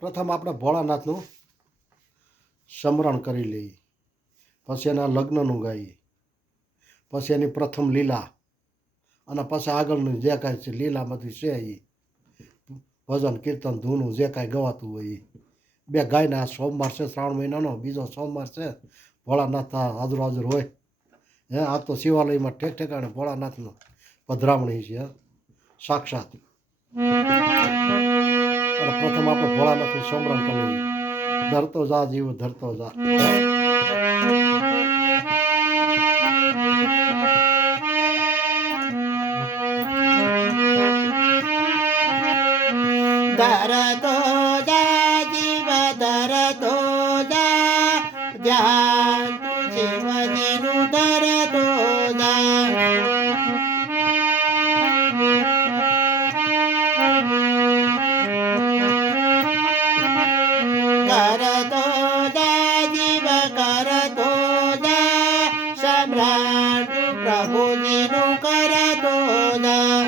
પ્રથમ આપણે ભોળાનાથનું સ્મરણ કરી લઈએ, પછી એના લગ્નનું ગાઈએ, પછી એની પ્રથમ લીલા, અને પછી આગળનું જે કાંઈ છે લીલામાંથી છે એ ભજન કીર્તન ધૂનું જે કાંઈ ગવાતું હોય એ બે ગાયને. આ સોમવાર છે, શ્રાવણ મહિનાનો બીજો સોમવાર છે, ભોળાનાથ હાજર હાજર હોય. આ તો શિવાલયમાં ઠેક ઠેકાણે ભોળાનાથનું પધરામણી છે સાક્ષાત. અને પ્રથમ આપણે ભોળાનાથનું સ્મરણ કરી લઈએ. ધરતો જા જીવ ધરતો જા. ધરતો જા જીવ ધરતો જા, ધ્યાન તું શિવજીનું ધરતો જા. કરતો જા જીવ કરતો જા, સમ્રાટ પ્રભુજીનું કરતો જા.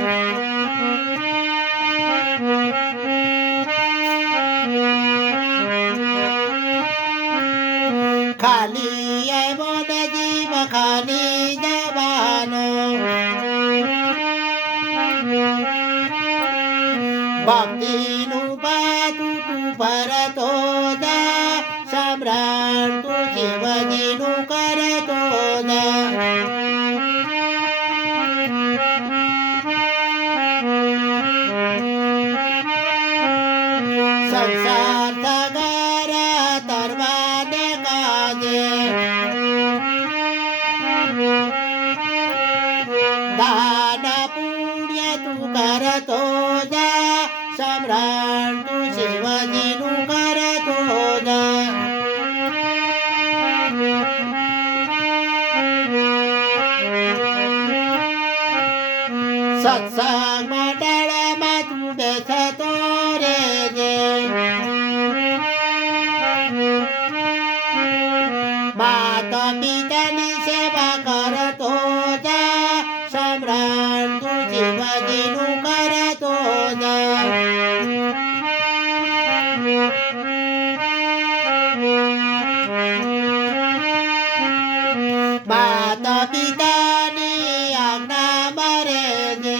ખાલી આવ્યો ને જીવ ખાલી જવાનો, ભક્તિનું પાતું તું ભરતો જા, સમ્રાટ તું શિવજીનું કરતો જા. સંસાર તગારા તરવાને કાજે, દાન પુણ્ય તું કરતો જા, સમ્રાટ તું શિવજીનું કરતો જા. સત્સંગ મંડળમાં તું બેસતો રેજે, માતા પિતાની સેવા કરતો જા, સમ્રાટ તું શિવજીનું કરતો જા. માતા પિતાની આજ્ઞામાં રહેજે,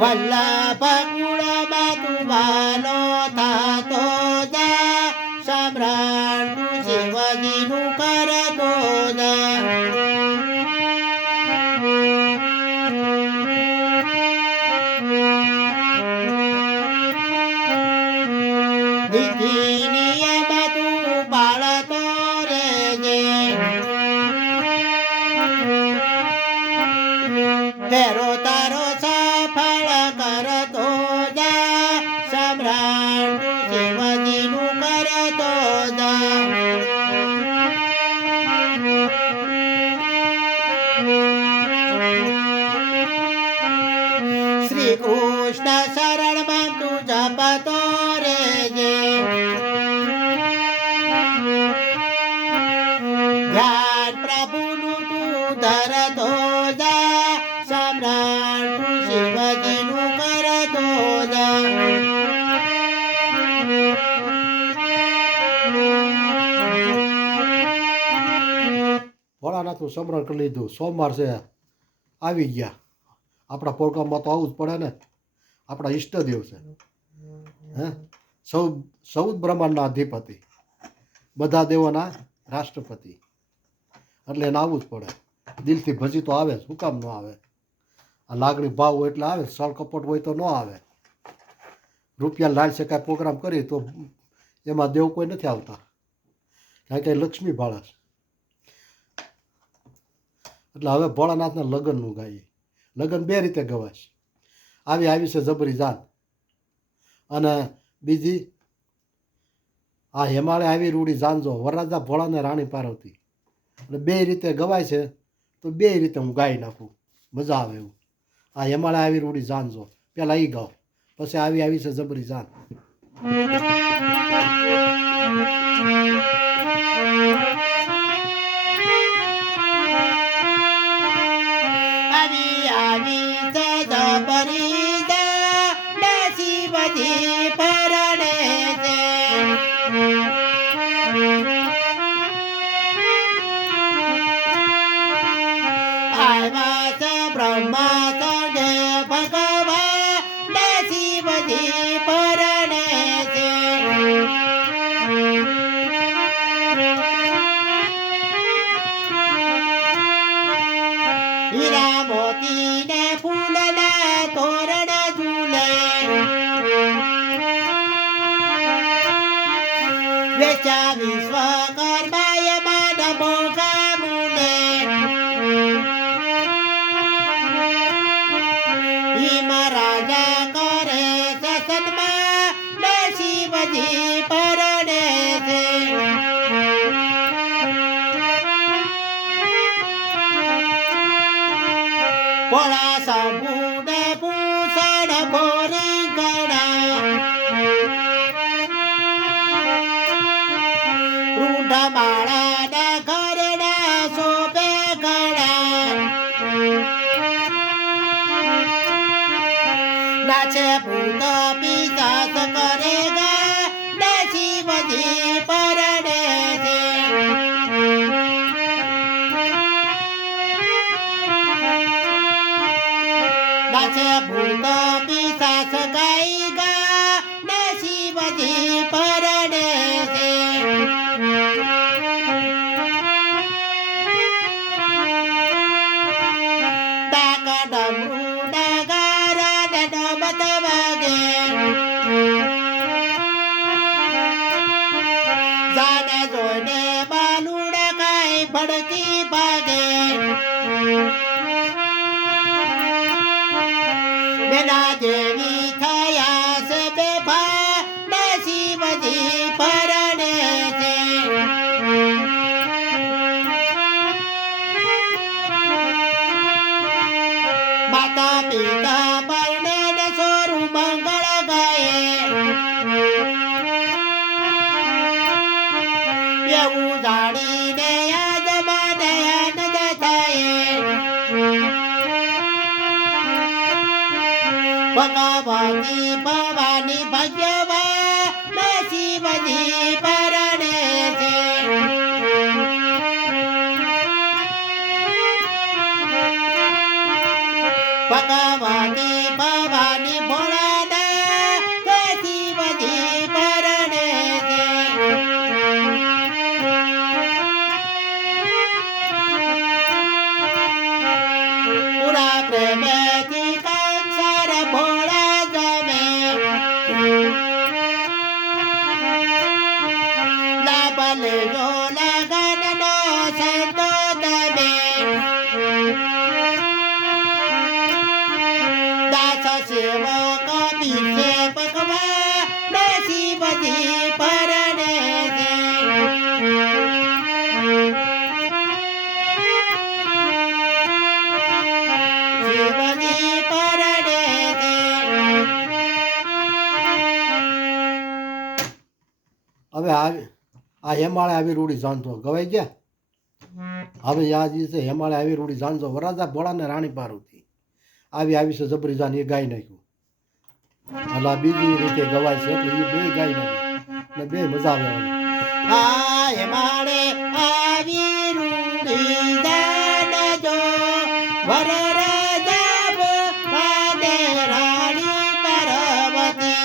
વલ્લભ કુળમાં તું વાલો થાતો જા, સમ્રાટ તું શિવજીનું કરતો જા. નીતિ નિયમ તું પાળતો રેજે, ફેરો તારો સફળ કરતો જા, સમ્રાટ તું શિવજીનું કરતો જા. શ્રી કૃષ્ણ શરણમાં તું જપતો રેજે, ધ્યાન પ્રભુનું તું ધરતો જા, સમ્રાટ તું શિવજીનું કરતો જા. ભોળાનાથનું સ્મરણ કરી લીધું. સોમવાર છે આવી ગયા. આપણા પ્રોગ્રામમાં તો આવવું જ પડે ને, આપણા ઈષ્ટદેવ છે. સૌ બ્રહ્માંડના અધિપતિ, બધા દેવોના રાષ્ટ્રપતિ, એટલે એને આવવું જ પડે. દિલથી ભજી તો આવે, શું કામ ન આવે? આ લાગણી ભાવ હોય એટલે આવે, સળ કપટ હોય તો ન આવે. રૂપિયા લાલ છે કાંઈ પ્રોગ્રામ કરી તો એમાં દેવ કોઈ નથી આવતા, કારણ કે લક્ષ્મી ભાળસ. એટલે હવે ભોળાનાથના લગ્નનું ગાઈએ. લગ્ન બે રીતે ગવાય. આવી છે જબરી જાન, અને બીજી આ હેમાળે આવી રૂડી જાનજો, વરરાજા ભોળાને રાણી પાર્વતી. એટલે બે રીતે ગવાય છે, તો બે રીતે હું ગાઈ નાખું, મજા આવે એવું. આ હેમાળે આવી રૂડી જાનજો પહેલાં એ ગાઓ, પછી આવી છે જબરી જાન. આવ્યા છે બ્રહ્મા સંગે ભગવાન શિવજી પરણે છે હીરા મોતી ને ફૂલના તોરણ ઝૂલે વેચા વિશ્વકર્માએ માન મોઘા મૂલે હિમ રાજા કરે છે સન્માન શિવજી પરણે છે પોળા શંભુને ભૂષણ ભોરી ગણા રૂઢ માળાના ઘરેણા શોભે ગણા નાચે ભૂત પિશાચ કરે ગા શિવજી પરણે છે નાચે ભૂત પિશાચ ગાઈ ગા શિવજી પરણે છે ડાક ડમરૂ નગારા ને ડમત વાગે જાને જોઈને બાલુડ કાંઈ ભડકી ભાગે બેના જેવી થયા છે બેભા શિવજી પરણે છે માતા પિતા પરણે ને સોરું મંગળ ગાય એવું જાણીને આજ મને આનંદ થાય ભગવતી ભવાની ભગવાન શિવજી પરણે છે ભગવતી ભવાની ભોળાના શિવજી પરણે છે પૂરા પ્રેમેથી કંસાર ભોળા ગમે લાભ લેજો લગનનો સંતો તમે દાસ સેવક પીછે ભગવાન શિવજી પરણે છે શિવજી પરણે છે હવે આ હેમાળે આવી રૂડી જાણતો ગવાઈ ગયા હવે આ જે છે હેમાળે આવી રૂડી જાણતો વરાજા ભોળાને રાણી પાર્વતી આવી છે જબરી જાન એ ગાઈ નાખ્યું એટલે આ બીજી રીતે ગવાય છે એટલે એ બે ગાઈ નાખી ને બે મજા આવે આય મારે આવી રૂડી દાનજો વર રાજા બોલાદે રાણી પાર્વતી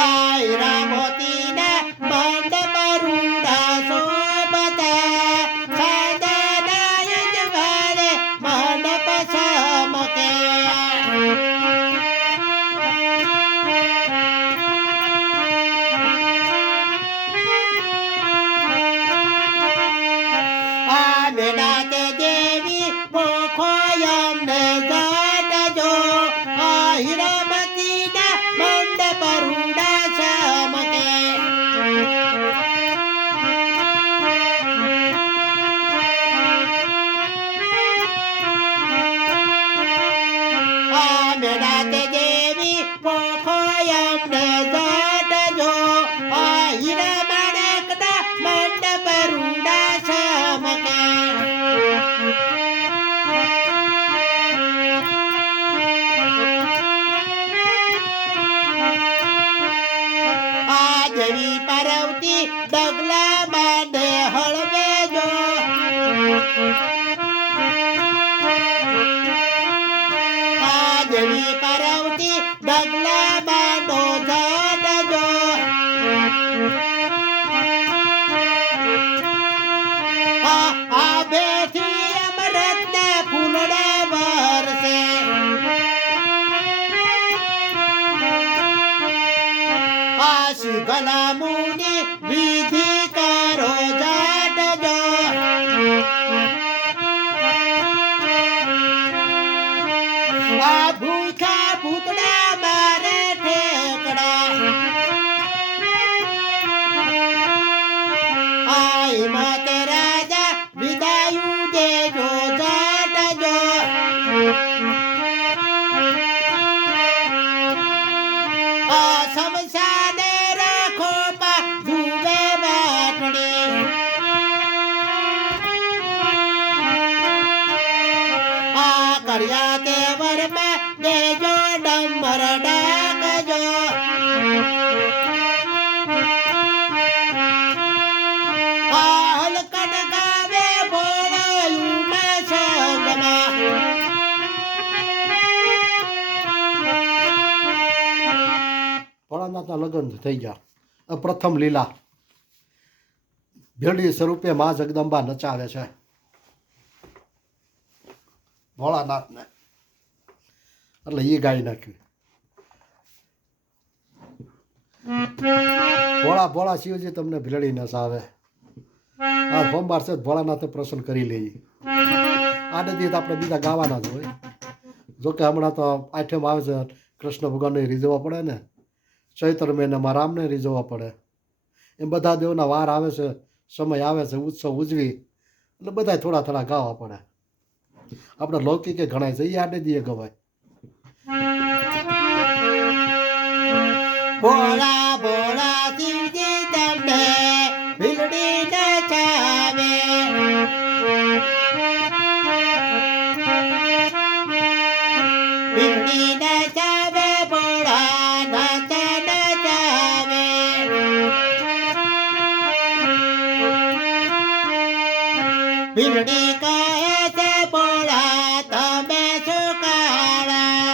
આય રામોતીના મંડપ રૂડા શોભતા સાદાના યજવાડે મંડપ સમકે શીખલા મુનિ વિધિ કરો જાટજો આ ભૂખા ભૂતડા મારે ઠેકડા આઈ મત રાજા વિદાયું દેજો જાટજો આ સમસાને રાખો પા જુવે બાટડી આ કર્યા તે વરમાં દેજો ડમર ડાકજો આ હલકટ ગાવે બોલાયું મેં સંગમાં ભોળાનાથના લગ્ન થઈ ગયા આ પ્રથમ લીલા ભેળી સ્વરૂપે મા જગદંબા નચાવે છે ભોળાનાથને એટલે એ ગાઈ નાખ્યું ભોળા ભોળા શિવજી તમને ભેળી નચાવે આ સોમવાર છે ભોળાનાથને પ્રસન્ન કરી લઈએ આને દિવસ આપણે બીજા ગાવાના જ હોય જોકે હમણાં તો આઠમ આવે છે કૃષ્ણ ભગવાનને રીઝવવા પડે ને ચૈત્ર મહિનામાં રામને રીઝવવા પડે એમ બધા દેવના વાર આવે છે સમય આવે છે ઉત્સવ ઉજવી એટલે બધા થોડા થોડા ગાવા પડે આપણે લૌકિકે ગણાય છે એ આડે દીએ ગવાય ભોળા ભોળા શિવજી તમને ભીલડી નચાવે ભીલડી નચાવે ભોળા નચ નચાવે ભીલડી કહે છે ભોળા તમે શું કાળા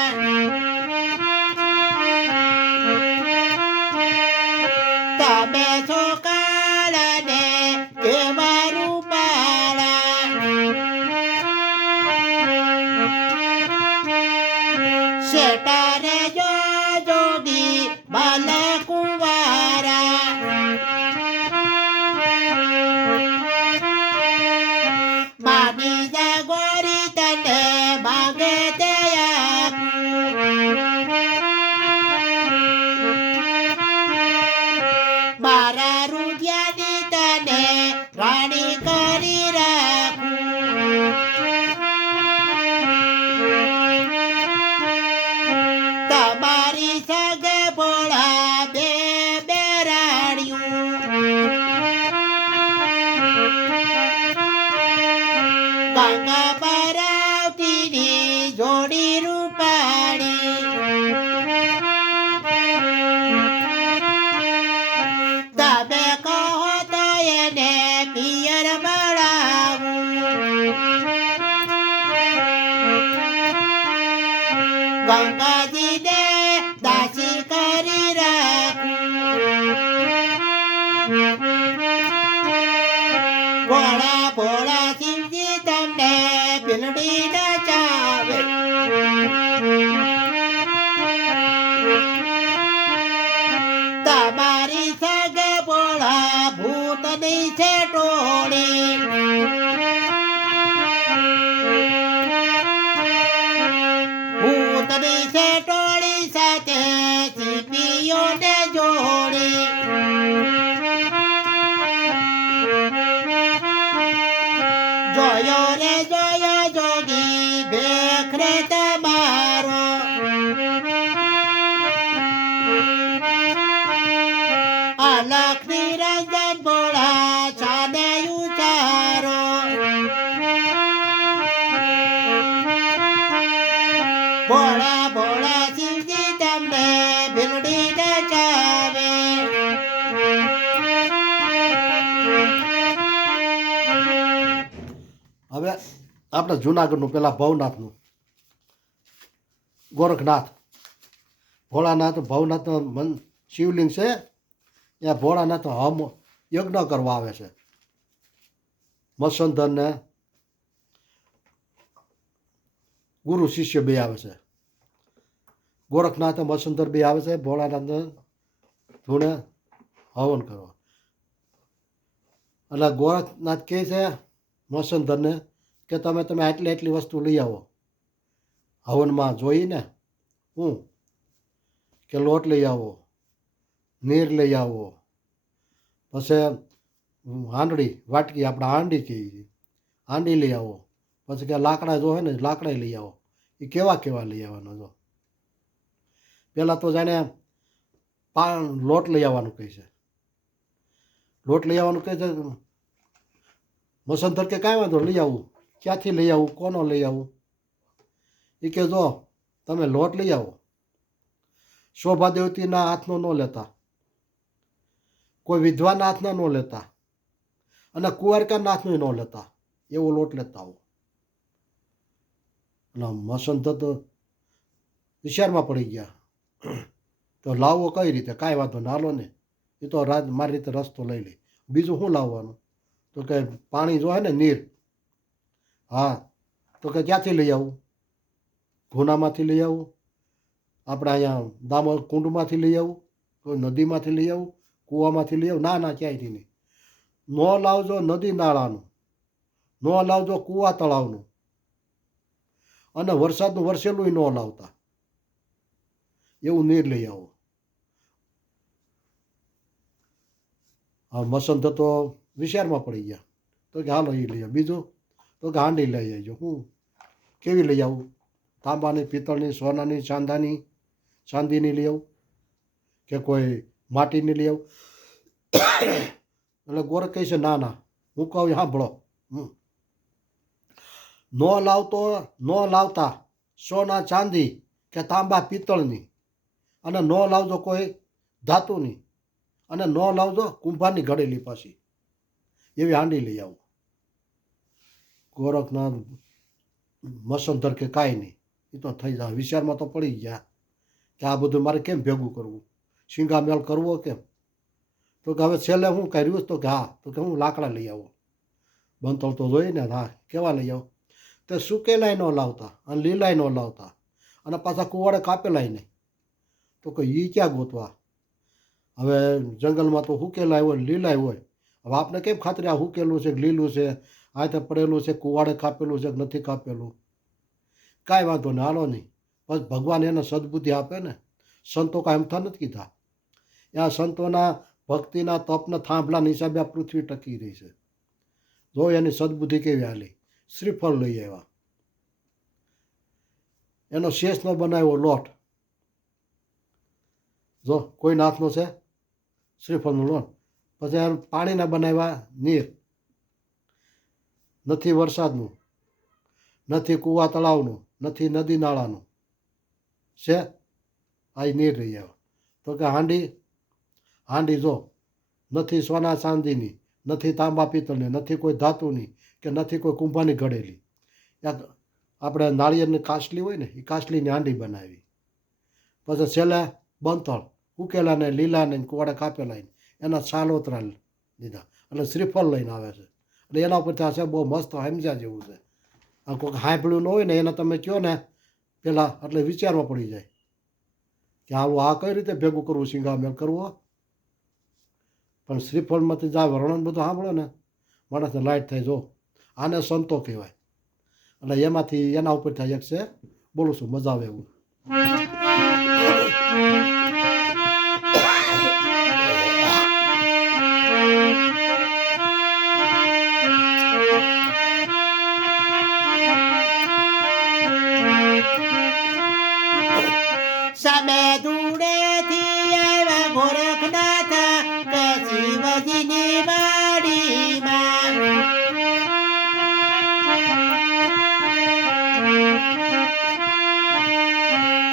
તમે શું કાળા ને કેવા રૂપાળા શેટારે જો જોગી બાલ કુંવારા માની જા ગોરી તને માગે તે મારા રૂપિયાની તને રાણી કરી રાખું તમારી સગે ભોળા બે બેરાડ્યું ગંગા પરાવતીની જોડી રૂપાળી તમે કહો તો એને પિયર મળાવું ગંગાજીને દાસી કરી રાખું ભોળા ભોળા શિવજી તમને ભીલડી નચાવે તમારી સગે ભોળા ભૂતની છે ટોળી ભૂતની છે ટોળી સાથે સીપીઓને જોડી જોયો રે જોયો જોગી ભેખરે તમારો અલખ નિરંજન ભોળા ચાને ઉતારો ભોળા ભોળા શિવજી તમને ભીલડી નચાવે હવે આપણે જુનાગઢનું પેલા ભવનાથનું ગોરખનાથ ભોળાનાથ ભવનાથ મન શિવલિંગ છે ત્યાં ભોળાનાથ હમ યજ્ઞ કરવા આવે છે મત્સ્યધરને ગુરુ શિષ્ય બે આવે છે ગોરખનાથ મત્સ્યધર બે આવે છે ભોળાનાથ ધૂણે હવન કરવા. એટલે ગોરખનાથ કહે છે મસંધરને કે તમે આટલી વસ્તુ લઈ આવો. હવનમાં જોઈને હું કે લોટ લઈ આવો, નીર લઈ આવો, પછી હાંડળી વાટકી આપણે હાંડી કહીએ હાંડી લઈ આવો, પછી કે લાકડા જો હોય ને લાકડા લઈ આવો. એ કેવા લઈ આવવાનો જો પહેલાં તો જાણે લોટ લઈ આવવાનું કહે છે. લોટ લઈ આવવાનું કહે છે. મસંધર કે કાંઈ વાંધો લઈ આવું. ક્યાંથી લઈ આવું, કોનો લઈ આવું? એ કે જો તમે લોટ લઈ આવો. શોભા દેવતીના હાથનો ન લેતા, કોઈ વિધવાના હાથના ન લેતા, અને કુંવારકાના હાથનો ન લેતા. એવો લોટ લેતા આવો. અને મસંધર તો વિચારમાં પડી ગયા તો લાવવો કઈ રીતે? કાંઈ વાંધો ના હાલો ને, એ તો મારી રીતે રસ્તો લઈ લે. બીજું શું લાવવાનું? તો કે પાણી જો હે ને નીર, હા તો કે ક્યાંથી લઈ આવું? ભૂનામાંથી લઈ આવું, આપણે અહીંયા દામોદર કુંડમાંથી લઈ આવું, કોઈ નદીમાંથી લઈ આવું, કૂવામાંથી લઈ આવું? ના ક્યાંયથી નહીં. ન લાવજો નદી નાળાનું, ન લાવજો કૂવા તળાવનું, અને વરસાદનું વરસેલું ન લાવતા. એવું નીર લઈ આવો. હા મસંધર તો વિચારમાં પડી ગયા તો કે હાલો એ લઈ આવો. બીજું તો કે હાંડી લઈ આવજો. હું કેવી લઈ આવું? તાંબાની, પિત્તળની, સોનાની, ચાંદીની લઈ આવું કે કોઈ માટીની લઈ આવું? એટલે ગોરખ કહે છે ના હું કહું સાંભળો. ન લાવતા સોના ચાંદી કે તાંબા પિત્તળની, અને ન લાવજો કોઈ ધાતુની, અને ન લાવજો કુંભારની ઘડેલી પાછી. એવી હાંડી લઈ આવો. ગોરખનાથ મસંધર કે કાંઈ નહીં, એ તો થઈ જાય. વિચારમાં તો પડી ગયા કે આ બધું મારે કેમ ભેગું કરવું, સિંગામેલ કરવો કેમ? તો કે હવે છેલ્લે હું કર્યું? તો કે હા, તો કે હું લાકડા લઈ આવો. બંતળ તો જોઈને હા કેવા લઈ આવો? તે સુકેલાય ન લાવતા અને લીલાય ન લાવતા, અને પાછા કુવાડે કાપેલાય નહીં. તો કે એ ક્યાં ગોતવા? હવે જંગલમાં તો હુકેલાય હોય, લીલાય હોય. હવે આપણે કેમ ખાતરી આ હુકેલું છે કે લીલું છે, હાથે પડેલું છે, કુવાડે કાપેલું છે કે નથી કાપેલું? કાંઈ વાંધો નહીં, હાલો નહીં. બસ ભગવાન એને સદબુદ્ધિ આપે ને. સંતો કાંઈ એમથા નથી કીધા. આ સંતોના ભક્તિના તપના થાંભલાના હિસાબે આ પૃથ્વી ટકી રહી છે. જો એની સદબુદ્ધિ કેવી હાલી. શ્રીફળ લઈ આવ્યા. એનો શેષનો બનાવ્યો લોટ. જો કોઈ નાથનો છે શ્રીફળનો લોટ. પછી પાણીના બનાવ્યા નીર. નથી વરસાદનું, નથી કૂવા તળાવનું, નથી નદી નાળાનું છે. આ નીર લઈ આવ્યા. તો કે હાંડી જો નથી સોના ચાંદીની, નથી તાંબા પિત્તળની, નથી કોઈ ધાતુની, કે નથી કોઈ કુંભાની ઘડેલી. આપણે નાળિયેરની કાચલી હોય ને, એ કાચલીની હાંડી બનાવી. પછી છેલ્લે બંતળ ઉકેલાને, લીલાને, કુવાડે કાપેલા એના છાલોતરા લીધા. એટલે શ્રીફળ લઈને આવે છે. એટલે એના ઉપરથી આ છે બહુ મસ્ત સમજ્યા જેવું છે. આ કોઈક સાંભળ્યું ન હોય ને એને તમે કહો ને પહેલાં, એટલે વિચારવા પડી જાય કે આવું આ કઈ રીતે ભેગું કરવું, સિંગામેલ કરવો. પણ શ્રીફળમાંથી જ આ વર્ણન બધું સાંભળો ને માણસને લાઈટ થાય. જો આને સંતો કહેવાય. એટલે એમાંથી એના ઉપર થાય એક છે, બોલું છું મજા આવે એવું. સમે દૂરેથી આવ્યા ગોરખનાથ કે શિવજીની વાડીમાં.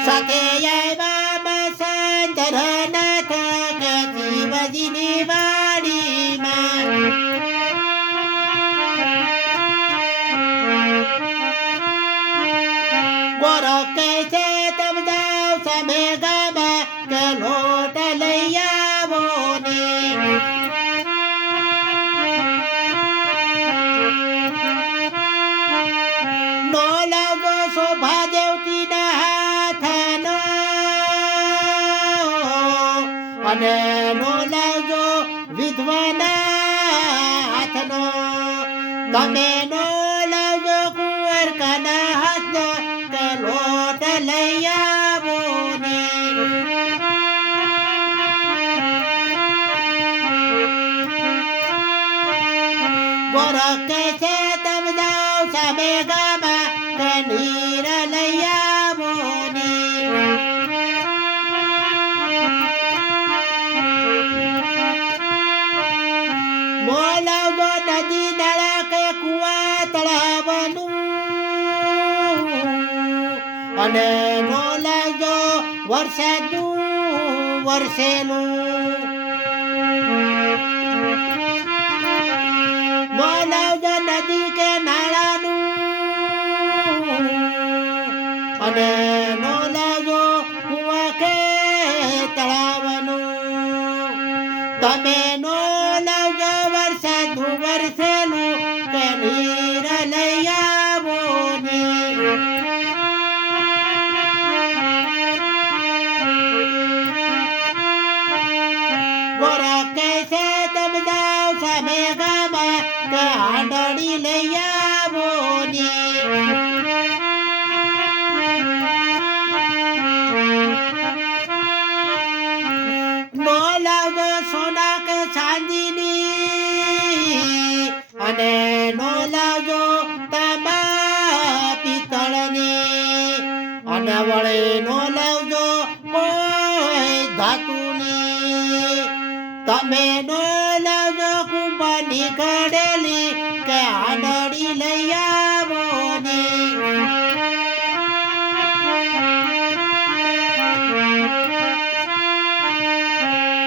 સાથે આવ્યા મસંધરનાથ કે શિવજીની વાડીમાં. ગોરખ કહે છે તમ જાઓ સમે ગામાં કે લોટ લઈ આવો ને. નો લાવો શોભા દેવતીના હાથનો, અને નો લાવજો વિધવાના હાથનો તમે નો લાવજો કુંવરકાના હાથનો કે લોટ લઈ આવો ને ગોરખ કહે છે તમે જાઓ સામે ગામાં કે નીર લઈ આવો ને બોલાવો નદી નાળા કે કુવા તળાવનું અને બોલાવજો વરસાદનું વરસેલું બોલાવજો નદી કે નાળાનું અને બોલાવજો કુવા કે તળાવનું તમે નો લાવજો વરસાદનું વરસેલું કે નીર લઈ આવો ને ગોરખ કહે છે તમે જાઓ સામે ગામાં કે આંધળી લઈ આવો ને નો લાવજો સોના કે ચાંદીની અને નો લાવજો તાંબા પિત્તળની અને વળે નો લાવજો કોઈ ધાતુની તમે નો લાવજો કુંભાની ઘડેલી કે આંધળી લઈ આવો ને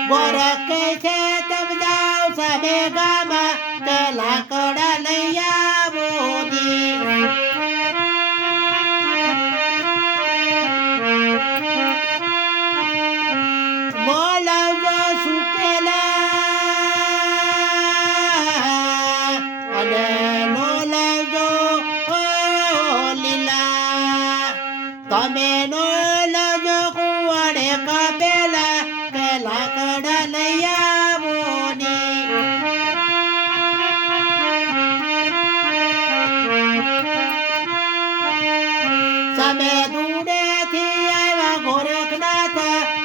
ગોરખ કહે છે તમે જાઓ સામે ગામાં કે લાકડા લઈ આવો ને બોલાવજો સુકેલા અને બોલાવજો લીલા તમે નો લાવજો કુવાડે કાપેલા કે લાકડા લઈ આવો ને સામે દૂડેથી આવ્યા ગોરખનાથ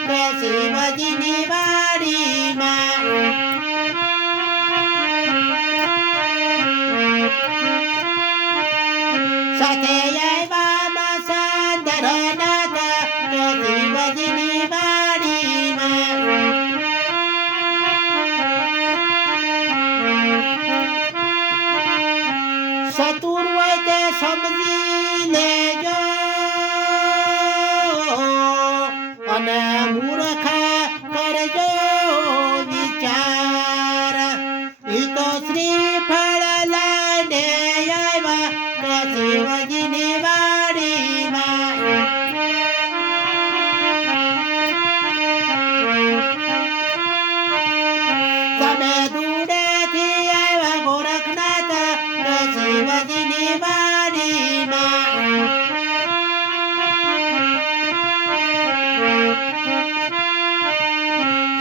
કે શિવજીની વાડીમાં સાથે આવ્યા મસાંધરનાથ કે શિવજીની વાડીમાં ચતુર હોય તે સમજી લેજો અને મૂર્ખા કરજો વિચાર ઈ તો શ્રીફળ લઈને આવ્યા કે શિવજીની વાડીમાં તમે દૂડેથી આવ્યા ગોરખનાથ કે શિવજીની વાડીમાં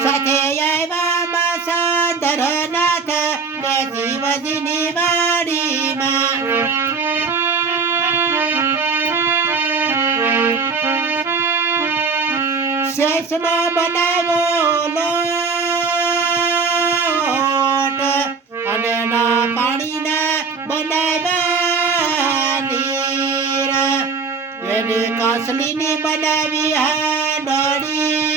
સાથે આવ્યા મસાંધરનાથ કે શિવજીની વાડીમાં શેષનો બનાવો લોટ અને ના પાણીના બનાવ્યા નીર એની કાસલીની બનાવી હાંડળી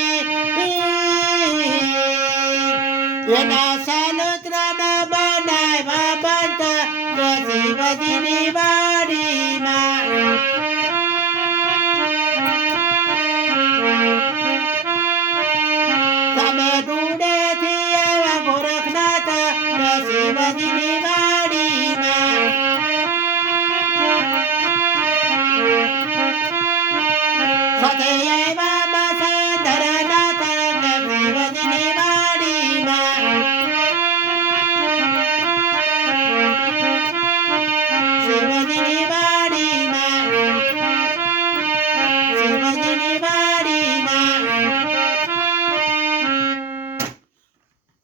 એના સાલોત્રાના બનાવ્યા બંધ કે શિવજીની વાડીમાં તમે દૂડેથી આવ્યા ગોરખનાથ કે શિવજીની વાડીમાં સાથે આવ્યા મસાંધરનાથ કે શિવજીની વાડીમાં શિવજીની વાડીમાં શિવજીની વાડીમાં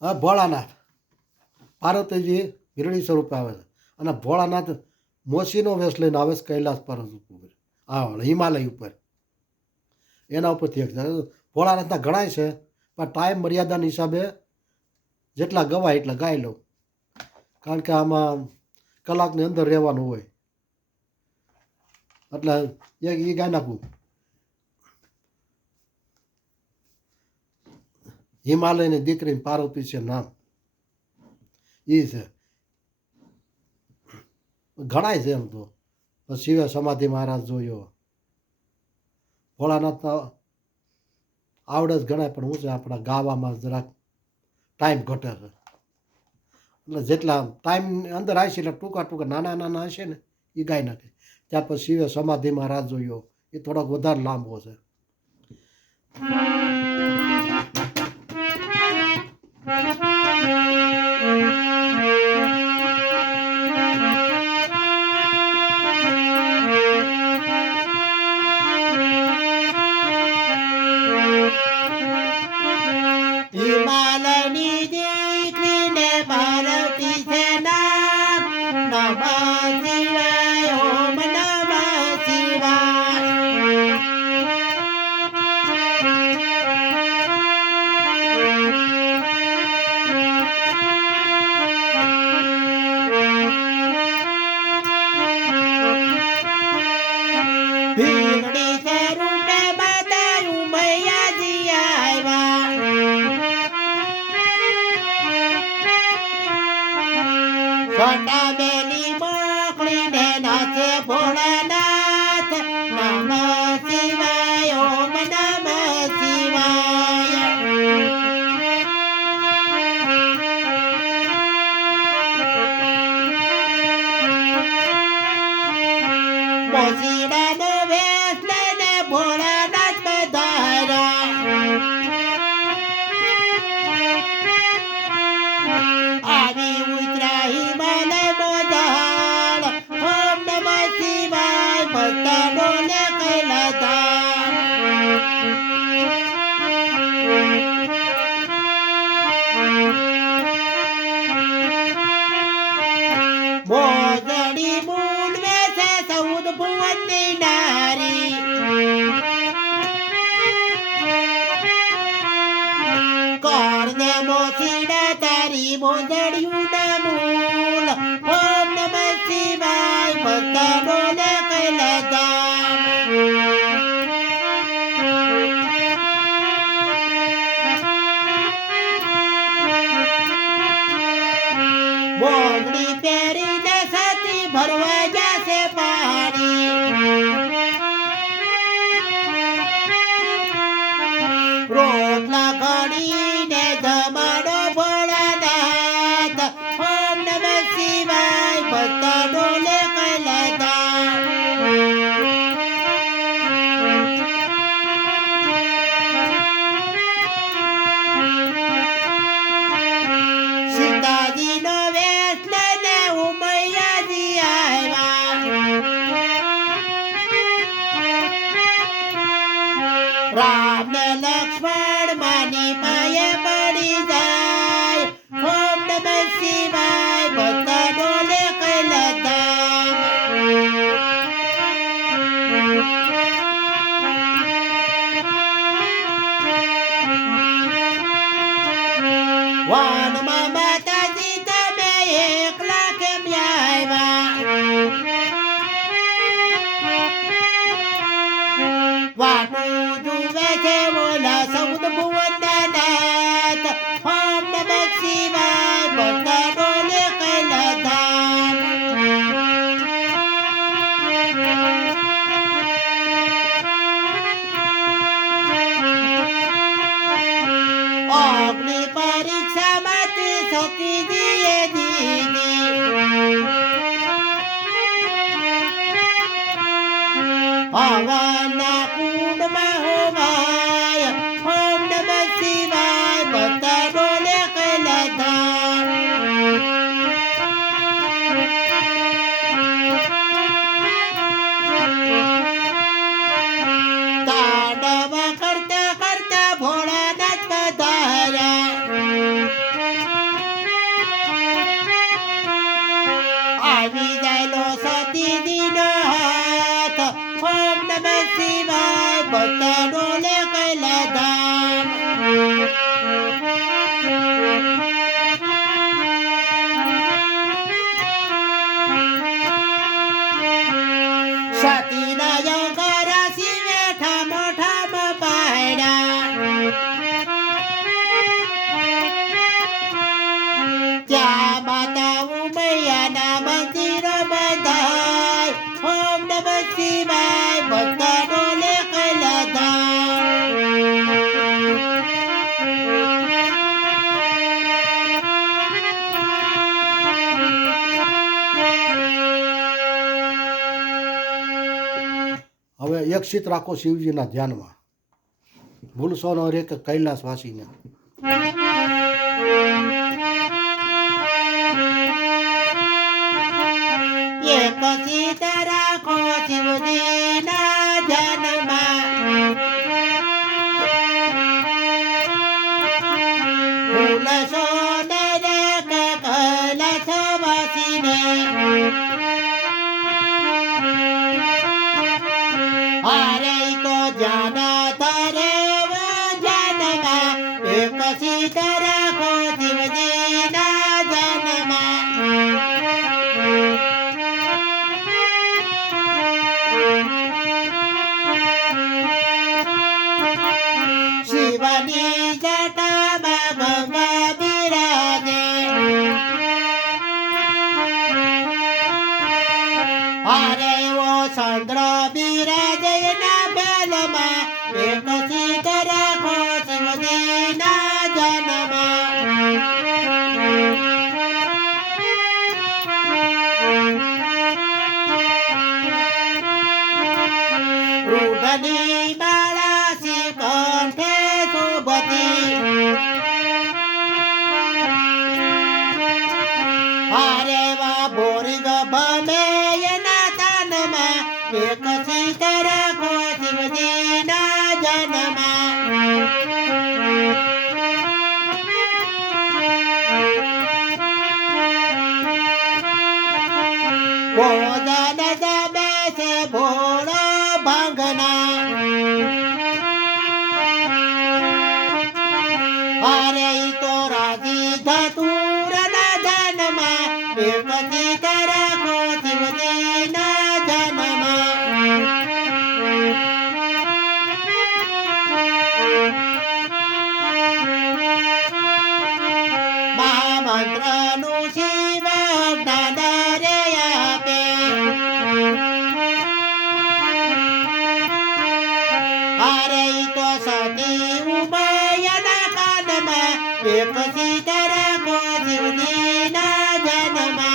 હવે ભોળાનાથ પાર્વતીજી હિરણી સ્વરૂપે આવે છે અને ભોળાનાથ મોસીનો વેશ લઈને આવે છે કૈલાસ પર્વત ઉપર, હા હિમાલય ઉપર. એના ઉપરથી એક છે. ભોળાનાથના ઘણાય છે પણ ટાઈમ મર્યાદાના હિસાબે જેટલા ગવાય એટલા ગાઈ લઉં, કારણ કે આમાં કલાકની અંદર રહેવાનું હોય એટલે એ ગાઈ નાખું. હિમાલયની દીકરી પાર્વતી છે નામ, એ છે. ઘણાય છે એમ તો. શિવે સમાધિ મહારાજ જોયો, ભોળાનાથ આવડે જ ગણાય, પણ હું છે આપણા ગાવામાં જરાક ટાઈમ ઘટે છે. એટલે જેટલા ટાઈમ અંદર આવશે એટલે ટૂંકા ટૂંકા નાના નાના હશે ને એ ગાઈ નાખે. ત્યાર પછી શિવે સમાધિમાં રાજ જોયો, એ થોડોક વધારે લાંબો છે. હિમાલયની દીકરીને પાર્વતી છે નામ. નમઃ શિવાય, ઓમ નમઃ શિવાય. ભીલડી સ્વરૂપે માતા ઉમૈયાજી આવ્યા. છોટા બેલી મોકલીને નાચે ભોળાનાથ. નમઃ શિવાય, ઓમ નમઃ શિવાય. મોસીડાનો વેશ લઈને ભોળાનાથ પધાર્યા. આવી ઉતરા હિમાલય મોજાળ. ઓમ નમઃ શિવાય, મસ્તા ડોલે કૈલાધામ. મોજડી મૂળ વેશે સૌદ ભુવનની નારી. કરને મોસીડા તારી મોજડિયું ના મૂળ. ઓમ નમઃ શિવાય, મસ્તા ડોલે કૈલાધામ. મોજડી પહેરીને સતી ભરવા જશે પાણી. રોટલા ઘડીને જમાડો ભોળાનાથ. ઓમ નમઃ શિવાય, મસ્તા ડોલે કૈલાધામ. સીતાજીનો વેશ લઈને ઉમૈયાજી આવ્યા. રામને લક્ષ્મણ માની માએ પડી જાય. ઓમ નમઃ શિવાય, મસ્તા ડોલે કૈલાધામ. વનમાં માતાજી તમે એકલા કેમ આવ્યા? વાટું જુએ છે ઓલા સૌદ ભુવનના નાથ. ઓમ નમઃ શિવાય, મસ્તા ડોલે કૈલાધામ. અગ્નિ પરીક્ષામાંથી સતીજીએ દીધી. હવનના કુંડમાં હોમાય. ઓમ નમઃ શિવાય, મસ્તા ડોલે કૈલાધામ. તાંડવ કરતા કરતા ભોળાનાથ પધાર્યા. હવે એક ચિત રાખો શિવજીના ધ્યાનમાં, ભૂલશો ન રે કે કૈલાસવાસીને. એક ચિત રાખો શિવજીના ધ્યાનમાં, ભૂલશો નહીં રે કે કૈલાસવાસીને. અરે તો ધ્યાન તારે ધ્યાનમાં, એક ચિત રાખો શિવજીના ધ્યાનમાં. શિવની જટામાં ગંગા બિરાજે, અરે ઓ ચંદ્ર બિરાજે ના બેલમાં, એક ચિત રાખો શિવજીના જન્મમાં. રૂઢની માળા શ્રીકંઠે શોભતી, અરે વા બોરી ગભમે એના તાનમાં, એક ચિત રાખો શિવજીના જન્મમાં. ભોજન જમે છે ભોળો ભાંગના, અરે ઈ તો રાજી ધતુરના જન્મમાં, એક ચિત રાખો શિવજીના જન્મમાં. મહામંત્રનું શિવ જ્ઞાન રે આપે, અરે ઈ તો સતી ઉમયના કાનમાં, એક ચિત રાખો શિવજીના જન્મમાં.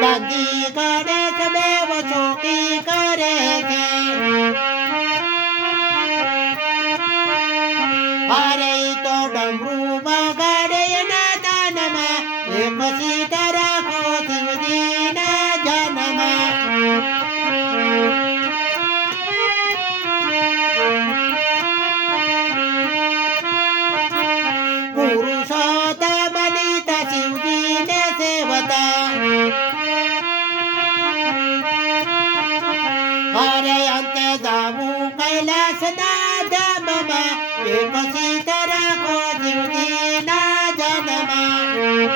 નંદી ગણેશ બેવ ચોકી કરે છે, અરે ઈ તો ડમરું વગાડે એના તાનમાં, એક ચિત રાખો શિવજીના જન્મમાં. પુરુષોત્તમ બનિત શિવજીને સેવતા, અરે અંતે જાવું કૈલાસના ધામમાં, એક ચિત રાખો શિવજીના જન્મમાં.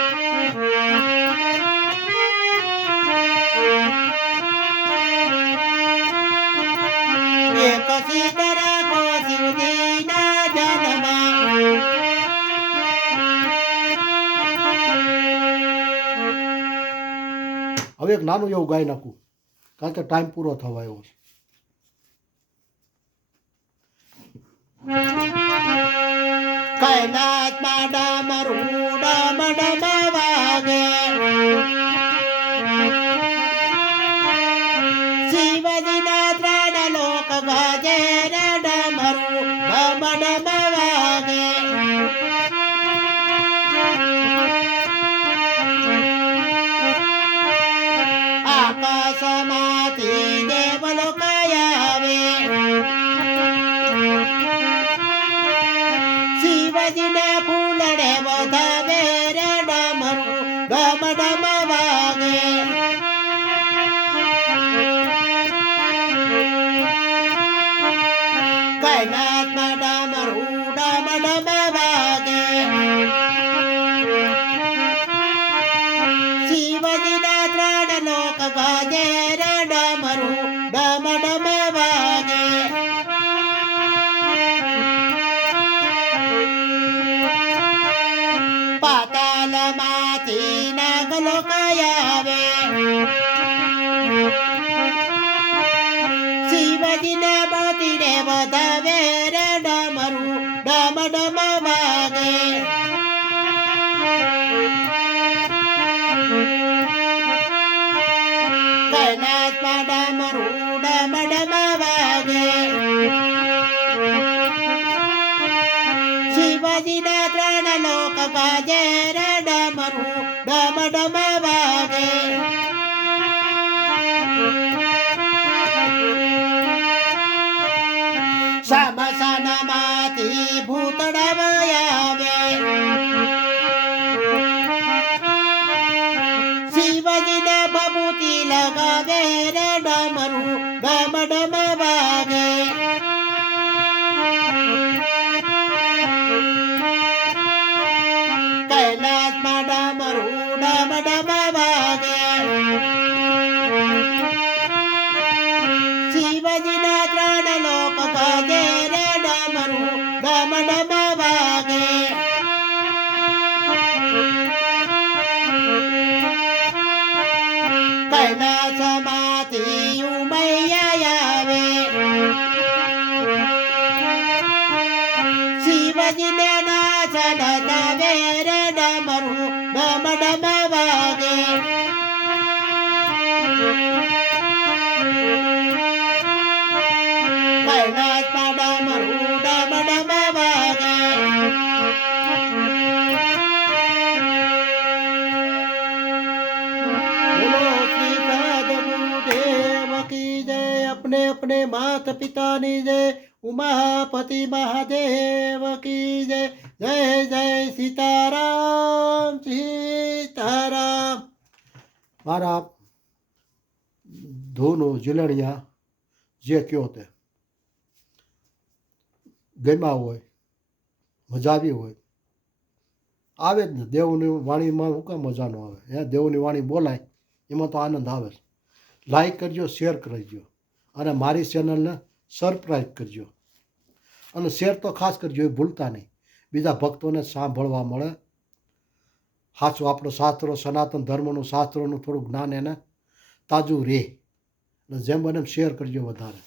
એક ચિત રાખો શિવજીના જન્મમાં. હવે એક નાનું એવું ગાઈ નાખું, કારણ કે ટાઈમ પૂરો થવા આવ્યો છે. કૈલાસમાં ડમરું ડમ ડમ વાગે, શિવજીના ત્રણ લોક ગાજે રે ડમરું ડમ ડમ વાગે. આકાશમાંથી દેવલોક આવે, શિવજીને ફૂલડે વધાવે રે ડમરું ડમ ડમ વાગે. કૈલાસમાં ડમરું ડમ ડમ વાગે, શિવજીના ત્રણ લોક ગાજે રે ડમરું ડમ ડમ વાગે. પાતાલમાંથી નાગલોક આવે, થી ઉમૈયા આવે શિવજીને ના સડતા વેર ડમરું ડમ ડમ વાગે કૈલાસમાં ડમરું ડમ ડમ વાગે બોલો શ્રી સદગુરુદેવ કી જય अपने अपने माता पिताની જય ઉમાપતિ મહાદેવ કી જય જય જય સીતારામ સીતારામ મારા ધૂનો જીલણિયા જે કયો તે ગમ્યા હોય મજા આવી હોય આવે જ ને દેવની વાણીમાં શું કાંઈ મજા ન આવે હે દેવની વાણી બોલાય એમાં તો આનંદ આવે લાઈક કરજો શેર કરજો અને મારી ચેનલને સબસ્ક્રાઈબ કરજો અને શેર તો ખાસ કરજો એ ભૂલતા નહીં બીજા ભક્તોને સાંભળવા મળે સાચું આપણો શાસ્ત્રો સનાતન ધર્મનું શાસ્ત્રોનું થોડું જ્ઞાન એને તાજું રહે અને જેમ બને એમ શેર કરજો વધારે